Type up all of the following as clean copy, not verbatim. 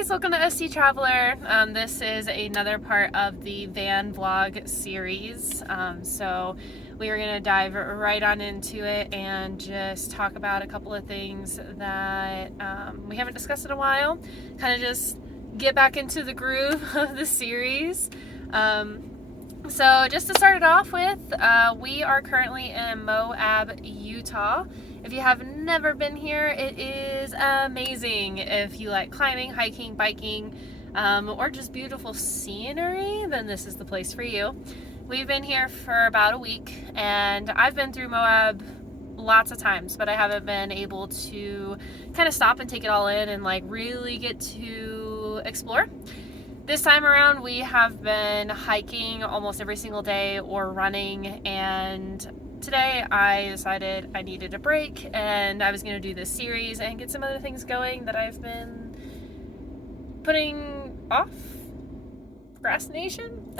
guys, welcome to ST Traveler. This is another part of the van vlog series. So we are going to dive right on into it and just talk about a couple of things that we haven't discussed in a while. Kind of just get back into the groove of the series. So just to start it off with, we are currently in Moab, Utah. If you have never been here, it is amazing. If you like climbing, hiking, biking, or just beautiful scenery, then this is the place for you. We've been here for about a week, and I've been through Moab lots of times, but I haven't been able to kind of stop and take it all in and like really get to explore. This time around, we have been hiking almost every single day or running, and today I decided I needed a break and I was going to do this series and get some other things going that I've been putting off. Procrastination?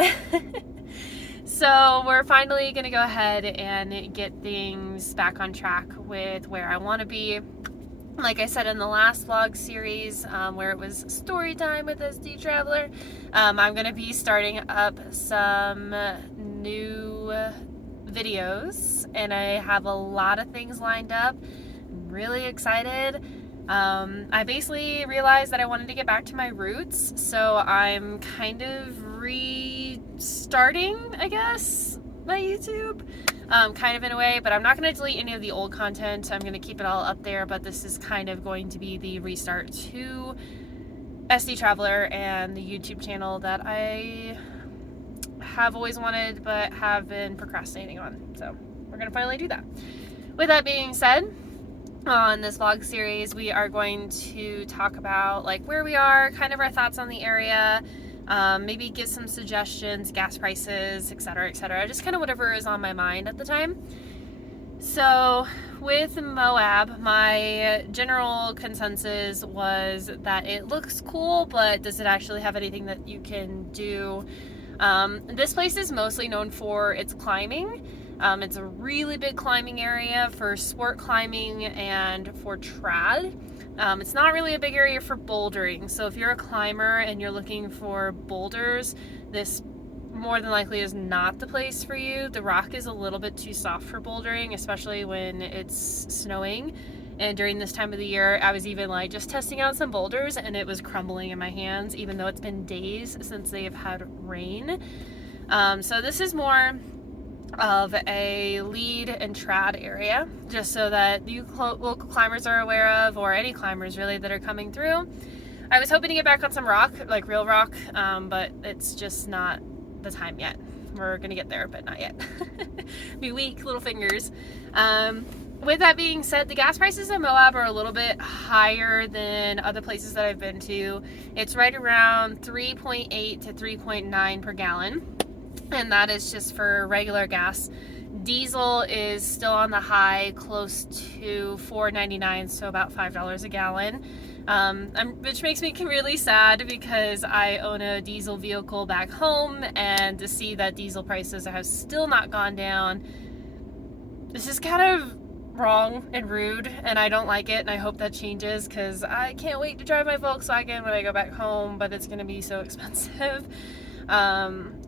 So we're finally going to go ahead and get things back on track with where I want to be. Like I said in the last vlog series, where it was story time with ST Traveler, I'm going to be starting up some new videos, and I have a lot of things lined up. I'm really excited. I basically realized that I wanted to get back to my roots, so I'm kind of restarting, I guess, my YouTube. Kind of in a way, but I'm not going to delete any of the old content. I'm going to keep it all up there, but this is kind of going to be the restart to ST Traveler and the YouTube channel that I have always wanted but have been procrastinating on. So we're going to finally do that. With that being said, on this vlog series, we are going to talk about like where we are, kind of our thoughts on the area, maybe give some suggestions, gas prices, etc., just kind of whatever is on my mind at the time. So with Moab, my general consensus was that it looks cool, but does it actually have anything that you can do? This place is mostly known for its climbing. It's a really big climbing area for sport climbing and for trad. It's not really a big area for bouldering, so if you're a climber and you're looking for boulders, this more than likely is not the place for you. The rock is a little bit too soft for bouldering, especially when it's snowing. And during this time of the year, I was even like just testing out some boulders and it was crumbling in my hands, even though it's been days since they have had rain. So this is more of a lead and trad area, just so that you local climbers are aware of, or any climbers really that are coming through. I was hoping to get back on some rock, like real rock, but it's just not the time yet. We're gonna get there, but not yet. Be weak, little fingers. With that being said, the gas prices in Moab are a little bit higher than other places that I've been to. It's right around 3.8 to 3.9 per gallon. And that is just for regular gas. Diesel is still on the high, close to $4.99, so about $5 a gallon, which makes me really sad because I own a diesel vehicle back home, and to see that diesel prices have still not gone down, this is kind of wrong and rude, and I don't like it, and I hope that changes because I can't wait to drive my Volkswagen when I go back home, but it's going to be so expensive.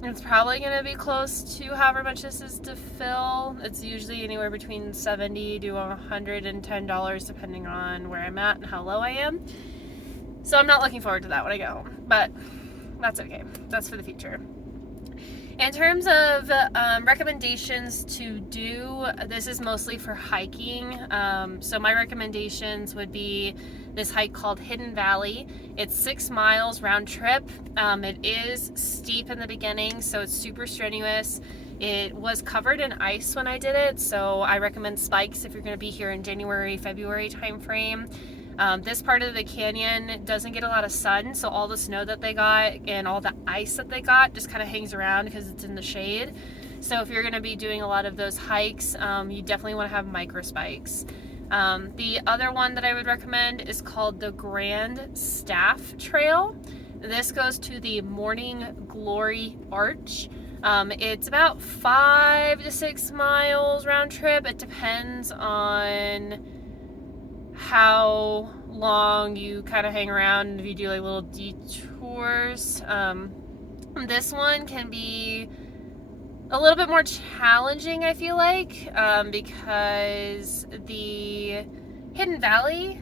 It's probably going to be close to however much this is to fill. It's usually anywhere between $70 to $110 depending on where I'm at and how low I am. So I'm not looking forward to that when I get home, but that's okay. That's for the future. In terms of recommendations to do, this is mostly for hiking. So my recommendations would be this hike called Hidden Valley. It's 6 miles round trip. It is steep in the beginning, so it's super strenuous. It was covered in ice when I did it, so I recommend spikes if you're going to be here in January, February timeframe. This part of the canyon doesn't get a lot of sun, so all the snow that they got and all the ice that they got just kind of hangs around because it's in the shade. So if you're going to be doing a lot of those hikes, you definitely want to have micro spikes. The other one that I would recommend is called the Grand Staff Trail. This goes to the Morning Glory Arch. It's about 5 to 6 miles round trip. It depends on how long. You kind of hang around if you do like little detours. This one can be a little bit more challenging, I feel like, because the Hidden Valley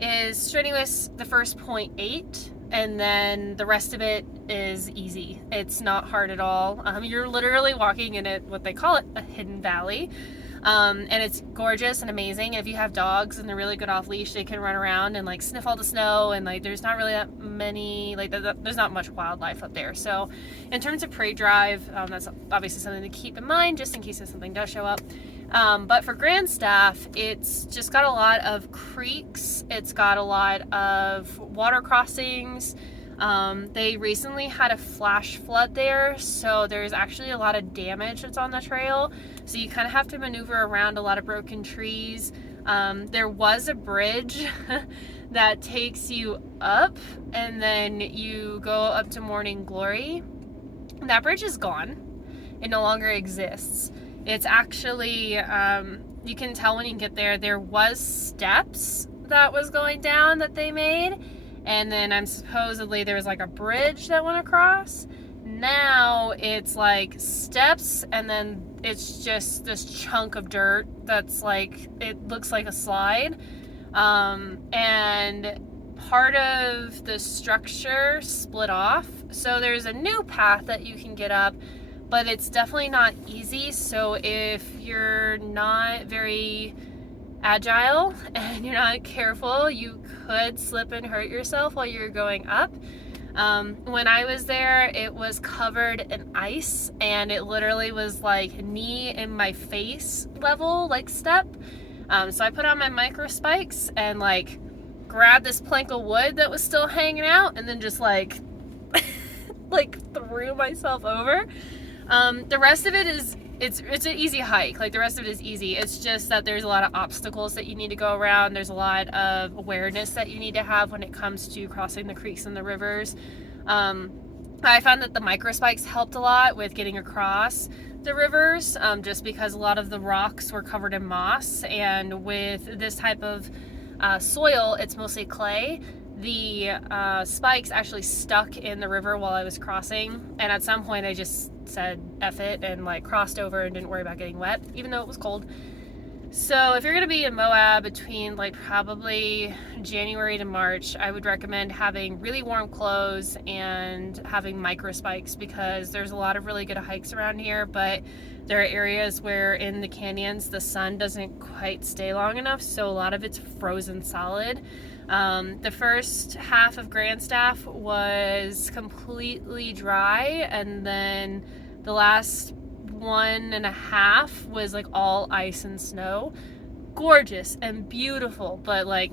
is strenuous the first 0.8, and then the rest of it is easy. It's not hard at all. You're literally walking in what they call it, a hidden valley. And it's gorgeous and amazing. If you have dogs and they're really good off leash, they can run around and like sniff all the snow, and like there's not really that many, like there's not much wildlife up there. So in terms of parade drive, that's obviously something to keep in mind just in case if something does show up. But for Grandstaff, it's just got a lot of creeks. It's got a lot of water crossings. They recently had a flash flood there, so there's actually a lot of damage that's on the trail. So you kind of have to maneuver around a lot of broken trees. There was a bridge that takes you up, and then you go up to Morning Glory. That bridge is gone. It no longer exists. It's actually, you can tell when you get there, there was steps that was going down that they made. And then supposedly there was like a bridge that went across. Now it's like steps, and then it's just this chunk of dirt that's like, it looks like a slide. And part of the structure split off. So there's a new path that you can get up, but it's definitely not easy. So if you're not very agile and you're not careful, you could slip and hurt yourself while you're going up. When I was there, it was covered in ice, and it literally was like knee in my face level, like step. So I put on my micro spikes and like grabbed this plank of wood that was still hanging out, and then just like like threw myself over. The rest of it is, it's an easy hike. Like the rest of it is easy. It's just that there's a lot of obstacles that you need to go around. There's a lot of awareness that you need to have when it comes to crossing the creeks and the rivers. I found that the micro spikes helped a lot with getting across the rivers, just because a lot of the rocks were covered in moss, and with this type of soil, it's mostly clay. The spikes actually stuck in the river while I was crossing, and at some point I just said F it and like crossed over and didn't worry about getting wet, even though it was cold. So if you're going to be in Moab between like probably January to March, I would recommend having really warm clothes and having micro spikes, because there's a lot of really good hikes around here, but there are areas where in the canyons the sun doesn't quite stay long enough, so a lot of it's frozen solid. The first half of Grandstaff was completely dry, and then the last 1.5 was like all ice and snow. Gorgeous and beautiful, but like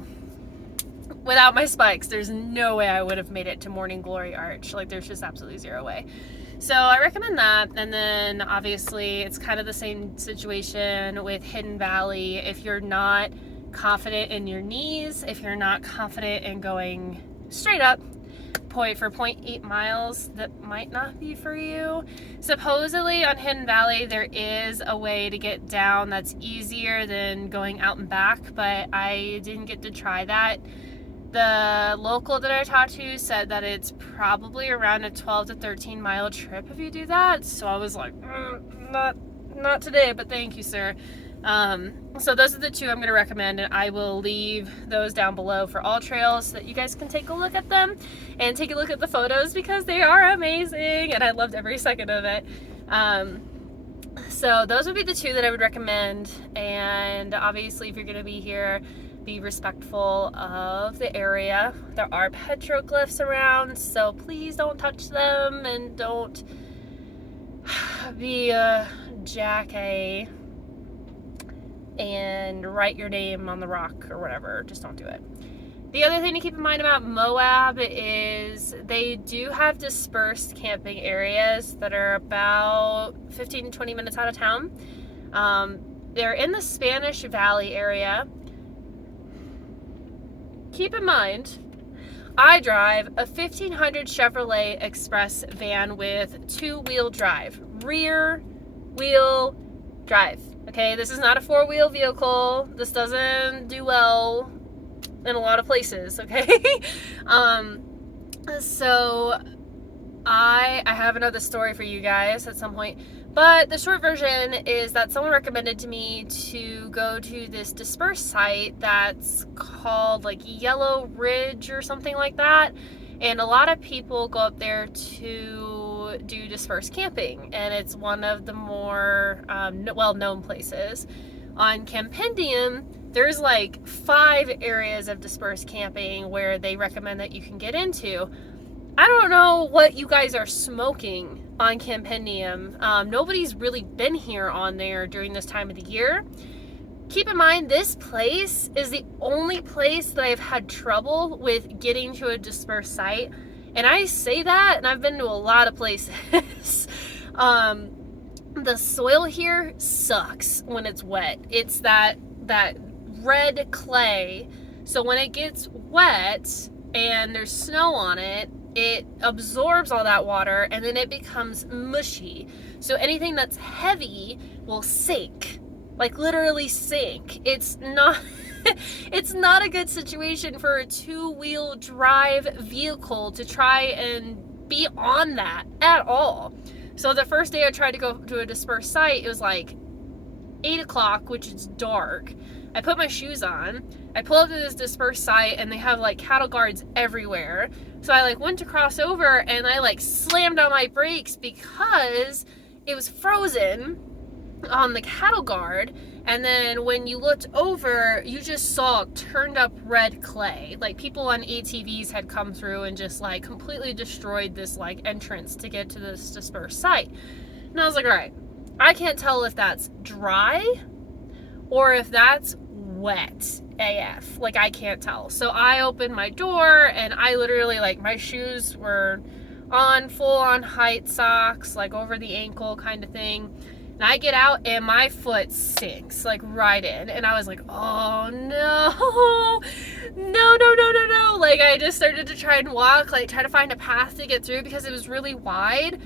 without my spikes, there's no way I would have made it to Morning Glory Arch. Like there's just absolutely zero way. So I recommend that. And then obviously it's kind of the same situation with Hidden Valley. If you're not confident in your knees, if you're not confident in going straight up for 0.8 miles, that might not be for you. Supposedly on Hidden Valley there is a way to get down that's easier than going out and back, but I didn't get to try that. The local that I talked to said that it's probably around a 12 to 13 mile trip if you do that. So I was like, not today, but thank you, sir. So those are the two I'm going to recommend, and I will leave those down below for all trails so that you guys can take a look at them and take a look at the photos, because they are amazing and I loved every second of it. So those would be the two that I would recommend. And obviously if you're going to be here, be respectful of the area. There are petroglyphs around, so please don't touch them, and don't be a jackass and write your name on the rock or whatever. Just don't do it. The other thing to keep in mind about Moab is they do have dispersed camping areas that are about 15 to 20 minutes out of town. They're in the Spanish Valley area. Keep in mind, I drive a 1500 Chevrolet Express van with 2-wheel drive, rear wheel drive. Okay, this is not a 4-wheel vehicle. This doesn't do well in a lot of places, okay? So I have another story for you guys at some point. But the short version is that someone recommended to me to go to this dispersed site that's called like Yellow Ridge or something like that. And a lot of people go up there to do dispersed camping. And it's one of the more well-known places. On Campendium, there's like 5 areas of dispersed camping where they recommend that you can get into. I don't know what you guys are smoking on Campendium. Nobody's really been here on there during this time of the year. Keep in mind, this place is the only place that I've had trouble with getting to a dispersed site. And I say that, and I've been to a lot of places. The soil here sucks when it's wet. It's that red clay. So when it gets wet and there's snow on it, it absorbs all that water and then it becomes mushy. So anything that's heavy will sink, like literally sink. It's not it's not a good situation for a 2-wheel drive vehicle to try and be on that at all. So the first day I tried to go to a dispersed site, it was like 8 o'clock, which is dark. I put my shoes on. I pull up to this dispersed site and they have like cattle guards everywhere. So I like went to cross over and I like slammed on my brakes because it was frozen on the cattle guard. And then when you looked over, you just saw turned up red clay. Like people on ATVs had come through and just like completely destroyed this like entrance to get to this dispersed site. And I was like, all right, I can't tell if that's dry or if that's wet AF. Like I can't tell. So I opened my door and I literally like my shoes were on full on height socks, like over the ankle kind of thing. And I get out and my foot sinks like right in. And I was like, oh no, no. Like I just started to try and walk, like try to find a path to get through because it was really wide.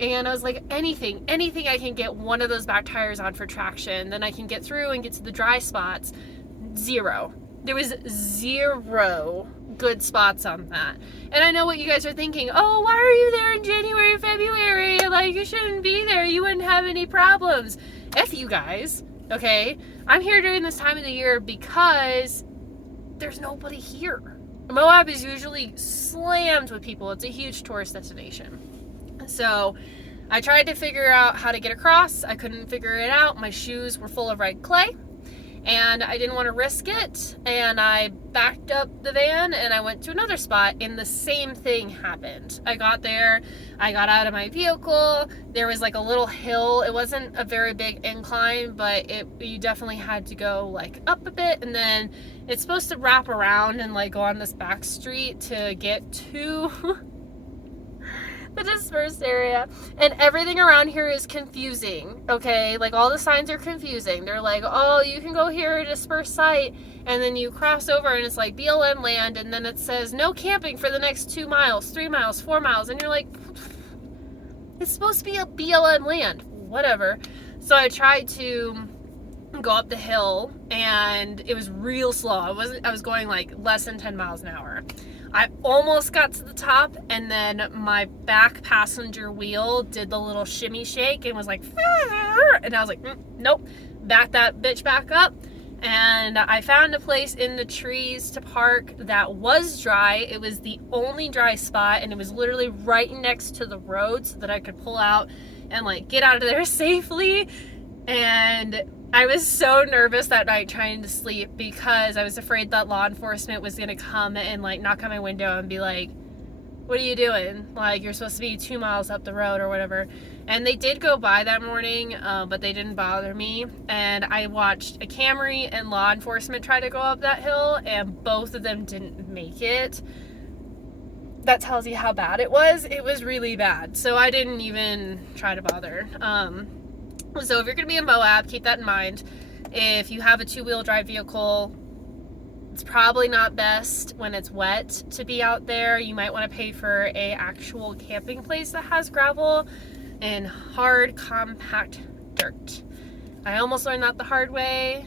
And I was like, anything I can get one of those back tires on for traction, then I can get through and get to the dry spots. Zero. There was 0 good spots on that. And I know what you guys are thinking. Oh, why are you there in January, February? Like, you shouldn't be there. You wouldn't have any problems. F you guys, okay? I'm here during this time of the year because there's nobody here. Moab is usually slammed with people. It's a huge tourist destination. So I tried to figure out how to get across. I couldn't figure it out. My shoes were full of red clay and I didn't want to risk it. And I backed up the van and I went to another spot and the same thing happened. I got there, I got out of my vehicle. There was like a little hill. It wasn't a very big incline, but you definitely had to go like up a bit and then it's supposed to wrap around and like go on this back street to get to the dispersed area. And everything around here is confusing, okay? Like all the signs are confusing. They're like, oh, you can go here at a dispersed site, and then you cross over and it's like BLM land, and then it says no camping for the next 2 miles, 3 miles, 4 miles, and you're like, it's supposed to be a BLM land, whatever. So I tried to go up the hill and it was real slow. I was going like less than 10 miles an hour. I almost got to the top and then my back passenger wheel did the little shimmy shake and was like, and I was like, nope, back that bitch back up. And I found a place in the trees to park that was dry. It was the only dry spot and it was literally right next to the road so that I could pull out and like get out of there safely. And I was so nervous that night trying to sleep because I was afraid that law enforcement was going to come and like knock on my window and be like, what are you doing? Like, you're supposed to be 2 miles up the road or whatever. And they did go by that morning, but they didn't bother me. And I watched a Camry and law enforcement try to go up that hill and both of them didn't make it. That tells you how bad it was. It was really bad. So I didn't even try to bother. So if you're going to be in Moab, keep that in mind. If you have a 2-wheel drive vehicle, it's probably not best when it's wet to be out there. You might want to pay for a actual camping place that has gravel and hard, compact dirt. I almost learned that the hard way,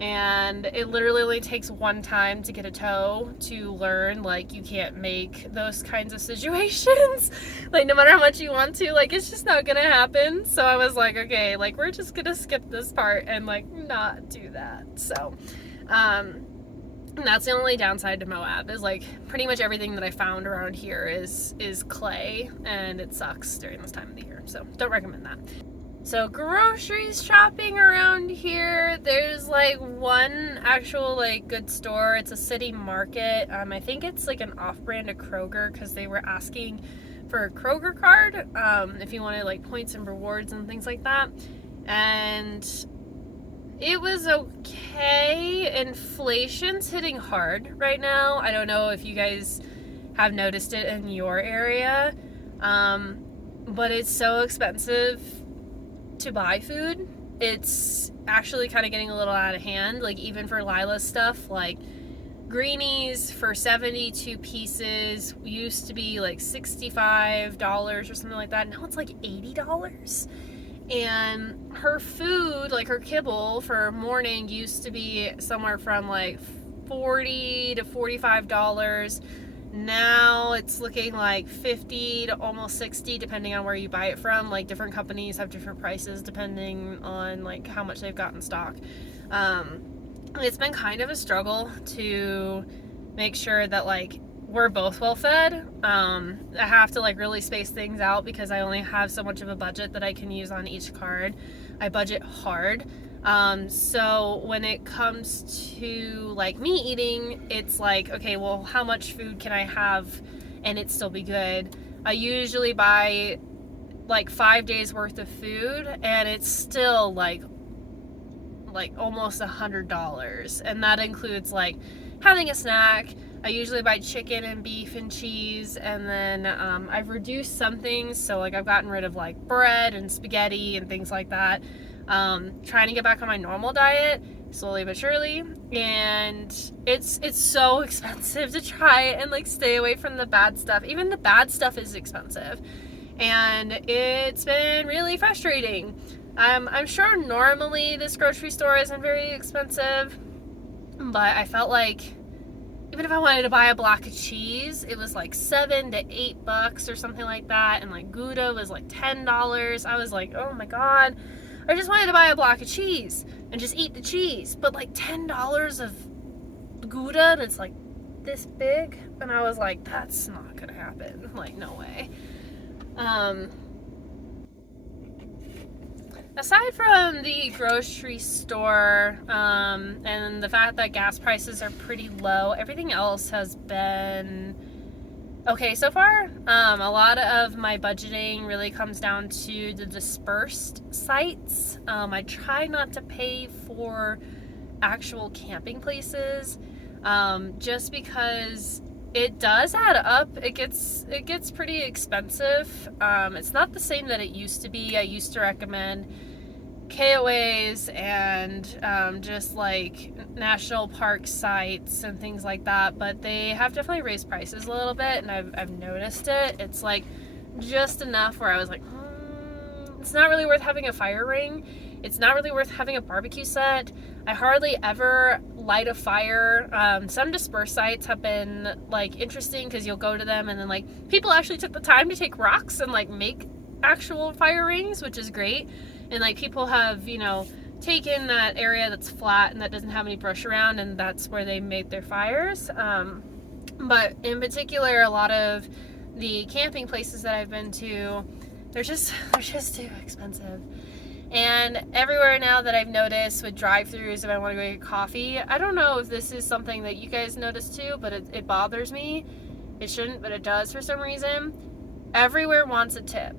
and it literally only takes one time to get a tow to learn, like, you can't make those kinds of situations. Like, no matter how much you want to, like, it's just not gonna happen. So I was like, okay, like, we're just gonna skip this part and, like, not do that. So and that's the only downside to Moab, is like pretty much everything that I found around here is clay, and it sucks during this time of the year, so don't recommend that. So grocery shopping around here, there's like one actual like good store. It's a city market. I think it's like an off-brand of Kroger, because they were asking for a Kroger card if you wanted like points and rewards and things like that. And it was okay. Inflation's hitting hard right now. I don't know if you guys have noticed it in your area, but it's so expensive to buy food. It's actually kind of getting a little out of hand. Like, even for Lila's stuff, like greenies for 72 pieces used to be like $65 or something like that. Now it's like $80. And her food, like her kibble for morning, used to be somewhere from like $40 to $45. Now it's looking like $50 to almost $60, depending on where you buy it from. Like, different companies have different prices depending on like how much they've got in stock. It's been kind of a struggle to make sure that like we're both well fed. I have to like really space things out, because I only have so much of a budget that I can use on each card. I budget hard. So when it comes to like me eating, it's like, okay, well, how much food can I have and it still be good? I usually buy like 5 days worth of food, and it's still like almost $100, and that includes like having a snack. I usually buy chicken and beef and cheese, and then I've reduced some things, so like I've gotten rid of like bread and spaghetti and things like that. Trying to get back on my normal diet slowly but surely, and it's so expensive to try and like stay away from the bad stuff. Even the bad stuff is expensive, and it's been really frustrating. I'm sure normally this grocery store isn't very expensive, but I felt like even if I wanted to buy a block of cheese, it was like $7 to $8 or something like that, and like Gouda was like $10. I was like, oh my god, I just wanted to buy a block of cheese and just eat the cheese, but like $10 of Gouda, and it's like this big, and I was like, that's not gonna happen. Like, no way. Aside from the grocery store, and the fact that gas prices are pretty low, everything else has been okay so far. A lot of my budgeting really comes down to the dispersed sites. I try not to pay for actual camping places, just because it does add up. It gets pretty expensive. It's not the same that it used to be. I used to recommend KOAs and just like national park sites and things like that, but they have definitely raised prices a little bit, and I've noticed it. It's like just enough where I was like, it's not really worth having a fire ring. It's not really worth having a barbecue set. I hardly ever light a fire. Some dispersed sites have been like interesting, because you'll go to them and then like people actually took the time to take rocks and like make actual fire rings, which is great. And like people have, you know, taken that area that's flat and that doesn't have any brush around, and that's where they made their fires. But in particular, a lot of the camping places that I've been to, they're just too expensive. And everywhere now that I've noticed with drive-thrus, if I want to go get coffee, I don't know if this is something that you guys notice too, but it bothers me. It shouldn't, but it does for some reason. Everywhere wants a tip.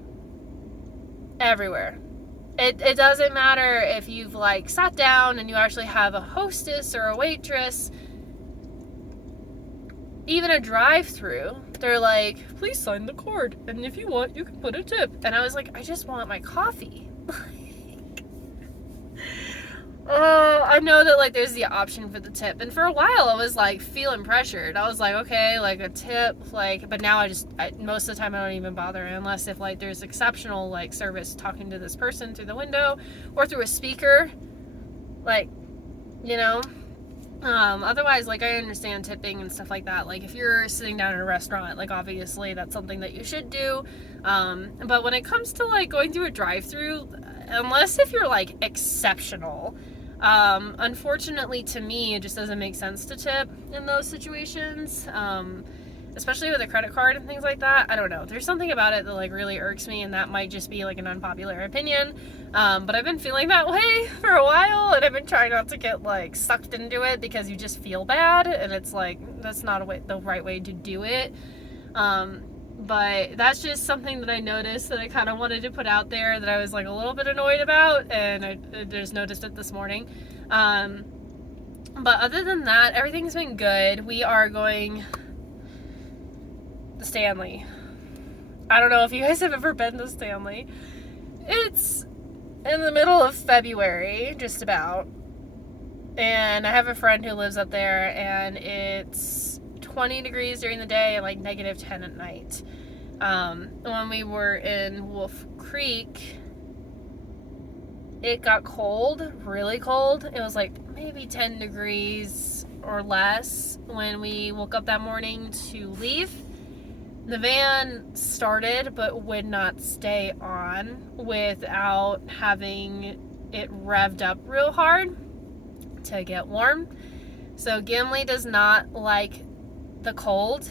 Everywhere. It doesn't matter if you've like sat down and you actually have a hostess or a waitress. Even a drive-thru, they're like, please sign the card, and if you want, you can put a tip. And I was like, I just want my coffee. I know that like there's the option for the tip, and for a while I was like feeling pressured. I was like, okay, like a tip, like, but now most of the time I don't even bother, unless if like there's exceptional like service talking to this person through the window or through a speaker. Like, you know? Otherwise, like, I understand tipping and stuff like that. Like, if you're sitting down in a restaurant, like, obviously that's something that you should do. But when it comes to, like, going through a drive-through, unless if you're, like, exceptional, unfortunately to me, it just doesn't make sense to tip in those situations. Especially with a credit card and things like that. I don't know. There's something about it that, like, really irks me, and that might just be, like, an unpopular opinion. But I've been feeling that way for a while, and I've been trying not to get, like, sucked into it because you just feel bad, and it's, like, that's not the right way to do it. But that's just something that I noticed that I kind of wanted to put out there that I was, like, a little bit annoyed about, and I just noticed it this morning. But other than that, everything's been good. We are going... Stanley. I don't know if you guys have ever been to Stanley. It's in the middle of February, just about. And I have a friend who lives up there, and it's 20 degrees during the day and like negative 10 at night. When we were in Wolf Creek, it got cold, really cold. It was like maybe 10 degrees or less when we woke up that morning to leave. The van started but would not stay on without having it revved up real hard to get warm. So Gimli does not like the cold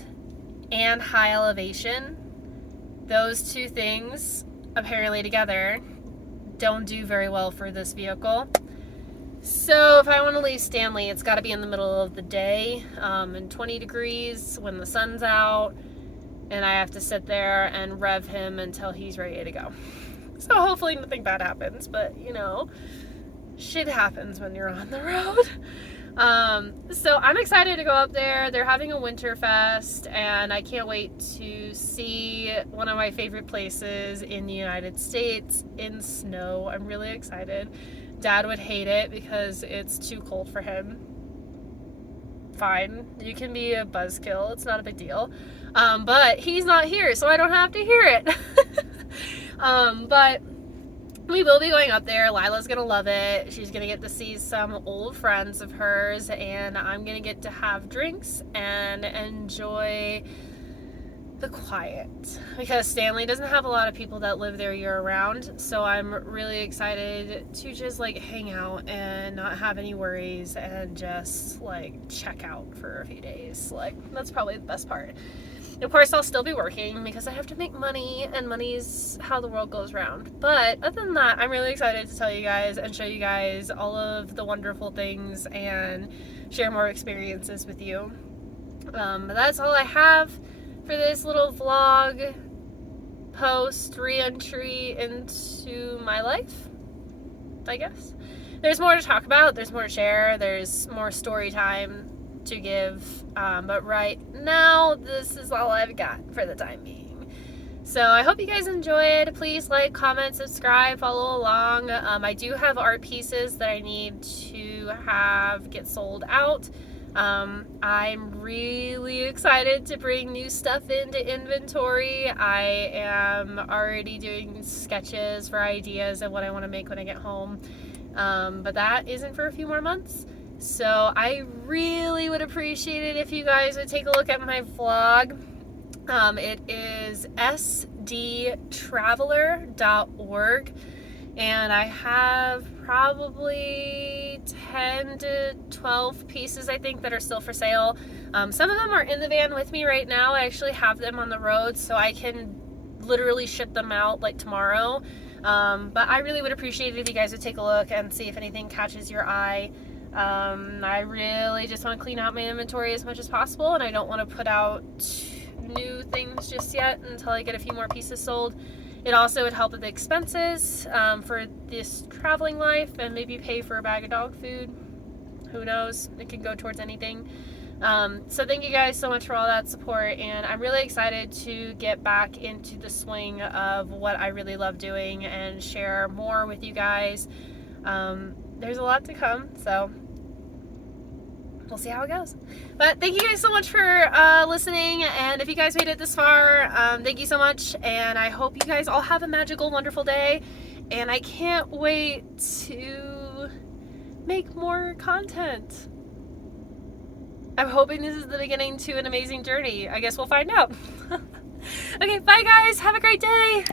and high elevation. Those two things, apparently together, don't do very well for this vehicle. So if I want to leave Stanley, it's got to be in the middle of the day, and 20 degrees when the sun's out. And I have to sit there and rev him until he's ready to go. So hopefully nothing bad happens, but you know, shit happens when you're on the road. So I'm excited to go up there. They're having a winter fest, and I can't wait to see one of my favorite places in the United States in snow. I'm really excited. Dad would hate it because it's too cold for him. Fine, you can be a buzzkill, it's not a big deal. But he's not here, so I don't have to hear it. But we will be going up there. Lila's gonna love it. She's gonna get to see some old friends of hers, and I'm gonna get to have drinks and enjoy the quiet, because Stanley doesn't have a lot of people that live there year round. So I'm really excited to just like hang out and not have any worries and just like check out for a few days. Like, that's probably the best part. Of course, I'll still be working because I have to make money, and money's how the world goes round. But other than that, I'm really excited to tell you guys and show you guys all of the wonderful things and share more experiences with you. But that's all I have for this little vlog post re-entry into my life, I guess. There's more to talk about, there's more to share, there's more story time to give, but right now this is all I've got for the time being. So I hope you guys enjoyed. Please like, comment, subscribe, follow along. I do have art pieces that I need to get sold out. I'm really excited to bring new stuff into inventory. I am already doing sketches for ideas of what I want to make when I get home, but that isn't for a few more months. So I really would appreciate it if you guys would take a look at my vlog. It is sdtraveler.org, and I have probably 10 to 12 pieces, I think, that are still for sale. Some of them are in the van with me right now. I actually have them on the road, so I can literally ship them out like tomorrow. But I really would appreciate it if you guys would take a look and see if anything catches your eye. I really just want to clean out my inventory as much as possible, and I don't want to put out new things just yet until I get a few more pieces sold. It also would help with the expenses for this traveling life, and maybe pay for a bag of dog food. Who knows? It can go towards anything. So thank you guys so much for all that support, and I'm really excited to get back into the swing of what I really love doing and share more with you guys. There's a lot to come, so we'll see how it goes. But thank you guys so much for listening, and if you guys made it this far, thank you so much, and I hope you guys all have a magical, wonderful day, and I can't wait to make more content. I'm hoping this is the beginning to an amazing journey. I guess we'll find out. Okay, bye guys. Have a great day.